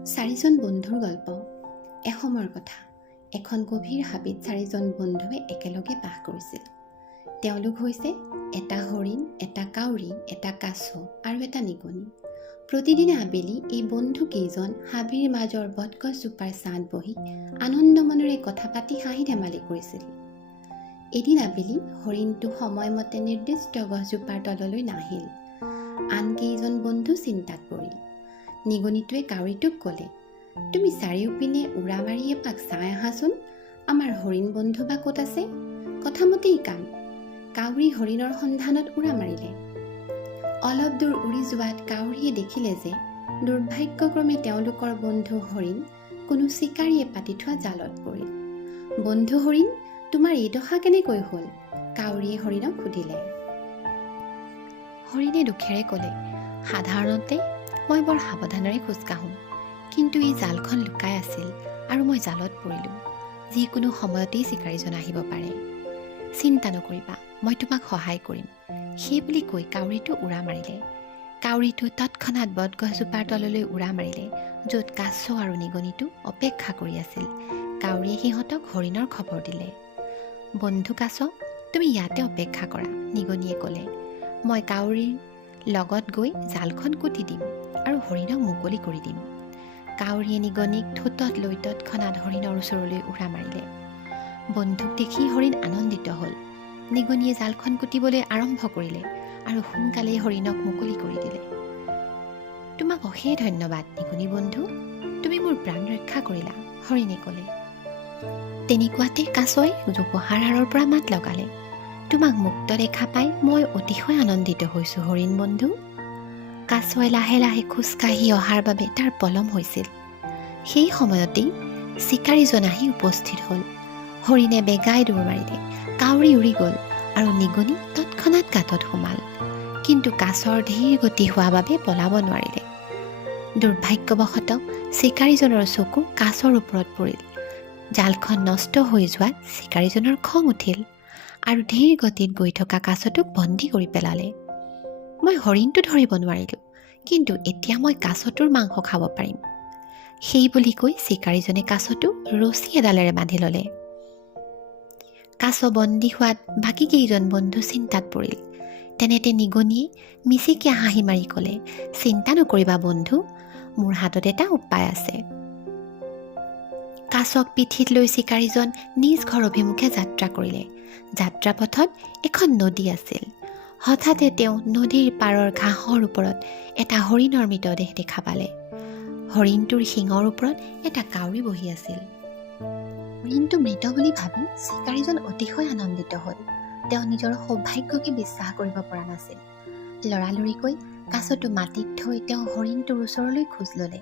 চাৰিজন বন্ধুৰ গল্প। এসময়ৰ কথা। এখন গভীৰ হাবিত চাৰিজন বন্ধুৱে একেলগে বাস কৰিছিল। তেওঁলোক হৈছে এটা হৰিণ, এটা কাউৰী, এটা কাছ আৰু এটা নিগনি। প্ৰতিদিনে আবেলি এই বন্ধু কেইজন হাবিৰ মাজৰ বটগছজোপাৰ ছাঁত বহি আনন্দ মনেৰে কথা পাতি হাঁহি ধেমালি কৰিছিল। এদিন আবেলি হৰিণটো সময়মতে নিৰ্দিষ্ট গছজোপাৰ তললৈ নাহিল। আন কেইজন বন্ধু চিন্তাত পৰিল। নিগনিটোৱে কাউৰীটোক ক'লে, তুমি চাৰিওপিনে উৰা মাৰি এপাক চাই আহাচোন, আমাৰ হৰিণ বন্ধু বা ক'ত আছে? কথামতেই কাম। কাউৰী হৰিণৰ সন্ধানত উৰা মাৰিলে। অলপ দূৰ উৰি যোৱাত কাউৰীয়ে দেখিলে যে দুৰ্ভাগ্যক্ৰমে তেওঁলোকৰ বন্ধু হৰিণ কোনো চিকাৰীয়ে পাতি থোৱা জালত পৰিল। বন্ধু হৰিণ, তোমাৰ এই দশা কেনেকৈ হ'ল? কাউৰীয়ে হৰিণক সুধিলে। হৰিণে দুখেৰে ক'লে, সাধাৰণতে মই বৰ সাৱধানেৰে খোজকাঢ়োঁ, কিন্তু এই জালখন লুকাই আছিল আৰু মই জালত পৰিলোঁ। যিকোনো সময়তেই চিকাৰীজন আহিব পাৰে। চিন্তা নকৰিবা, মই তোমাক সহায় কৰিম। সেই বুলি কৈ কাউৰীটো উৰা মাৰিলে। কাউৰীটো তৎক্ষণাত বটগছজোপাৰ তললৈ উৰা মাৰিলে, য'ত কাছ আৰু নিগনিটো অপেক্ষা কৰি আছিল। কাউৰীয়ে সিহঁতক হৰিণৰ খবৰ দিলে। বন্ধু কাছ, তুমি ইয়াতে অপেক্ষা কৰা, নিগনিয়ে ক'লে। মই কাউৰীৰ লগত গৈ জালখন কুটি দিম আৰু হৰিণক মুকলি কৰি দিম। কাউৰীয়ে নিগনিক ঠোঁটত লৈ তৎক্ষণাত হৰিণৰ ওচৰলৈ উৰা মাৰিলে। বন্ধুক দেখি হৰিণ আনন্দিত হ'ল। নিগনিয়ে জালখন কুটিবলৈ আৰম্ভ কৰিলে আৰু সোনকালেই হৰিণক মুকলি কৰি দিলে। তোমাক অশেষ ধন্যবাদ নিগনি বন্ধু, তুমি মোৰ প্ৰাণ ৰক্ষা কৰিলা, হৰিণে ক'লে। তেনেকুৱাতে কাছই জোপোহাৰ আঁৰৰ পৰা মাত লগালে। তোমাক মুক্ত দেখা পাই মই অতিশয় আনন্দিত হৈছোঁ হৰিণ বন্ধু। কাছই লাহে লাহে খোজকাঢ়ি অহাৰ বাবে তাৰ পলম হৈছিল। সেই সময়তেই চিকাৰীজন আহি উপস্থিত হ'ল। হৰিণে বেগাই দৌৰ মাৰিলে, কাউৰী উৰি গ'ল আৰু নিগনি তৎক্ষণাত গাঁতত সোমাল। কিন্তু কাছৰ ধীৰ গতি হোৱা বাবে পলাব নোৱাৰিলে। দুৰ্ভাগ্যবশতঃ চিকাৰীজনৰ চকু কাছৰ ওপৰত পৰিল। জালখন নষ্ট হৈ যোৱাত চিকাৰীজনৰ খং উঠিল আৰু ধীৰ গতিত গৈ থকা কাছটোক বন্দী কৰি পেলালে। মই হৰিণটো ধৰিব নোৱাৰিলোঁ, কিন্তু এতিয়া মই কাছটোৰ মাংস খাব পাৰিম। সেই বুলি কৈ চিকাৰীজনে কাছটোক ৰছী এডালেৰে বান্ধি ল'লে। কাছ বন্দী হোৱাত বাকী কেইজন বন্ধু চিন্তাত পৰিল। তেনেতে নিগনিয়ে মিচিকিয়া হাঁহি মাৰি ক'লে, চিন্তা নকৰিবা বন্ধু, মোৰ হাতত এটা উপায় আছে। কাছক পিঠিত লৈ চিকাৰীজন নিজ ঘৰ অভিমুখে যাত্ৰা কৰিলে। যাত্ৰাপথত এখন নদী আছিল। হঠাতে তেওঁ নদীৰ পাৰৰ ঘাঁহৰ ওপৰত এটা হৰিণৰ মৃতদেহ দেখা পালে। হৰিণটোৰ শিঙৰ ওপৰত এটা কাউৰী বহি আছিল। হৰিণটো মৃত বুলি ভাবি চিকাৰীজন অতিশয় আনন্দিত হ'ল। তেওঁ নিজৰ সৌভাগ্যকে বিশ্বাস কৰিব পৰা নাছিল। লৰালৰিকৈ কাছটো মাটিত থৈ তেওঁ হৰিণটোৰ ওচৰলৈ খোজ ল'লে।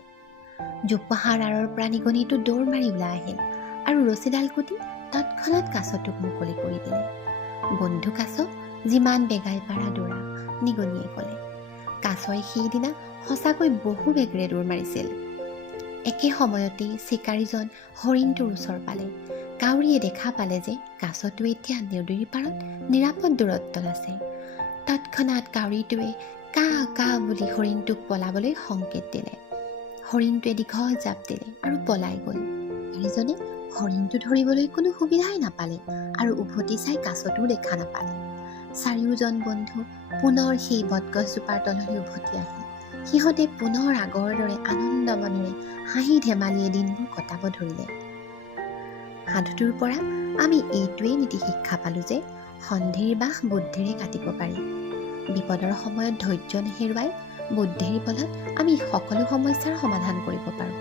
জোপোহাৰ আঁৰৰ পৰা নিগনিটো দৌৰ মাৰি ওলাই আহিল আৰু ৰছীডাল কুটি তৎক্ষণাত কাছটোক মুকলি কৰি দিলে। বন্ধু কাছ, যিমান বেগাই পাৰা দৌৰা, নিগনিয়ে ক'লে। কাছই সেইদিনা সঁচাকৈ বহু বেগেৰে দৌৰ মাৰিছিল। একে সময়তেই চিকাৰীজন হৰিণটোৰ ওচৰ পালে। কাউৰীয়ে দেখা পালে যে কাছটো এতিয়া নদীৰ পাৰত নিৰাপদ দূৰত্বত আছে। তৎক্ষণাত কাউৰীটোৱে কা কা বুলি হৰিণটোক পলাবলৈ সংকেত দিলে। হৰিণটোৱে দীঘল জাপ দিলে আৰু পলাই গ'ল। চিকাৰীজনে হৰিণটো ধৰিবলৈ কোনো সুবিধাই নাপালে আৰু উভতি চাই কাছটোও দেখা নাপালে। চাৰিওজন বন্ধু পুনৰ সেই বটগছজোপাৰ তললৈ উভতি আহিল। সিহঁতে পুনৰ আগৰ দৰে আনন্দ মনেৰে হাঁহি ধেমালিয়ে দিনবোৰ কটাব ধৰিলে। সাধুটোৰ পৰা আমি এইটোৱেই নীতি শিক্ষা পালোঁ যে সন্ধিৰ বাহ বুদ্ধিৰে কাটিব পাৰি। বিপদৰ সময়ত ধৈৰ্য নেহেৰুৱাই বুদ্ধিৰ বলত আমি সকলো সমস্যাৰ সমাধান কৰিব পাৰোঁ।